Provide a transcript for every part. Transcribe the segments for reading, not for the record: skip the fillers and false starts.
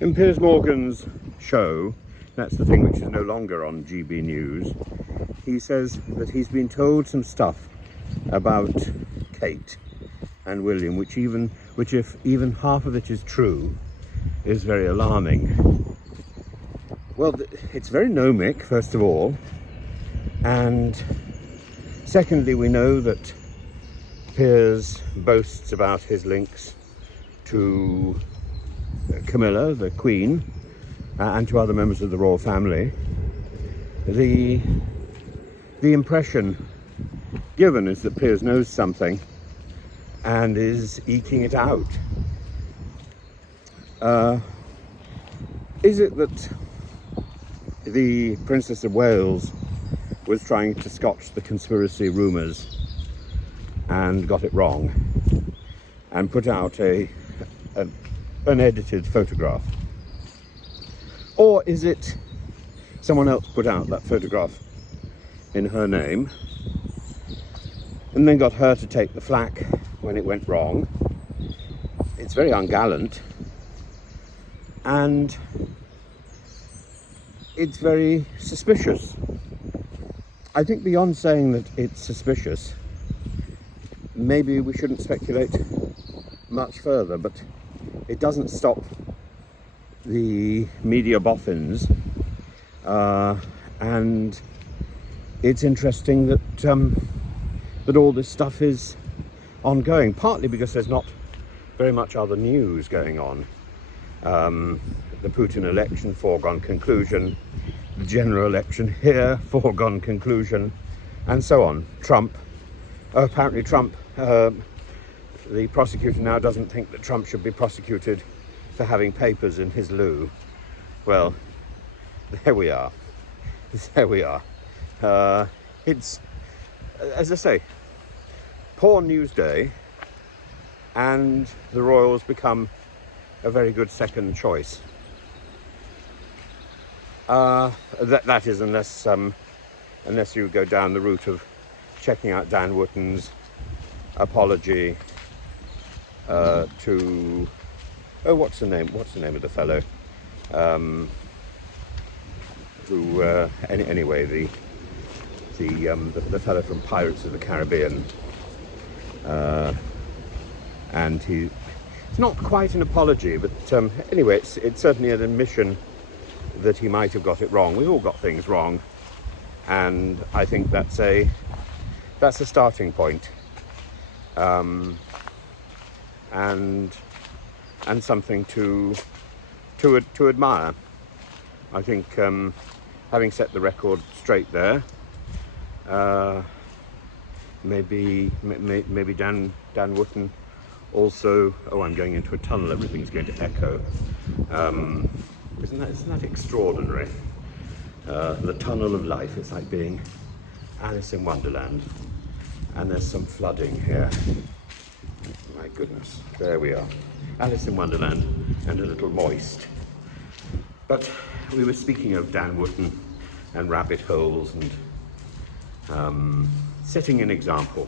In Piers Morgan's show, that's the thing which is no longer on GB News, he says that he's been told some stuff about Kate and William, which if even half of it is true, is very alarming. Well, it's very gnomic, first of all, and secondly, we know that Piers boasts about his links to Camilla, the Queen, and to other members of the royal family. The impression given is that Piers knows something and is eking it out. Is it that the Princess of Wales was trying to scotch the conspiracy rumours and got it wrong and put out an edited photograph? Or is it someone else put out that photograph in her name and then got her to take the flak when it went wrong? It's very ungallant, and it's very suspicious. I think beyond saying that it's suspicious, maybe we shouldn't speculate much further, but it doesn't stop the media boffins, and it's interesting that that all this stuff is ongoing, partly because there's not very much other news going on. The Putin election, foregone conclusion. The general election here, foregone conclusion, and so on. Trump, apparently Trump, the prosecutor now doesn't think that Trump should be prosecuted for having papers in his loo. Well, there we are. There we are. It's, as I say, poor news day, and the royals become a very good second choice. That is, unless you go down the route of checking out Dan Wootton's apology to, oh, what's the name of the fellow who anyway, the fellow from Pirates of the Caribbean, and it's not quite an apology, but anyway, it's certainly an admission that he might have got it wrong. We've all got things wrong, and I think that's a starting point, and something to admire. I think having set the record straight there, maybe Dan Wootton also. Oh, I'm going into a tunnel. Everything's going to echo. Isn't that extraordinary? The tunnel of life. It's like being Alice in Wonderland. And there's some flooding here. My goodness, there we are. Alice in Wonderland, and a little moist. But we were speaking of Dan Wootton and rabbit holes and setting an example.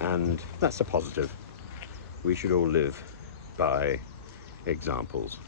And that's a positive. We should all live by examples.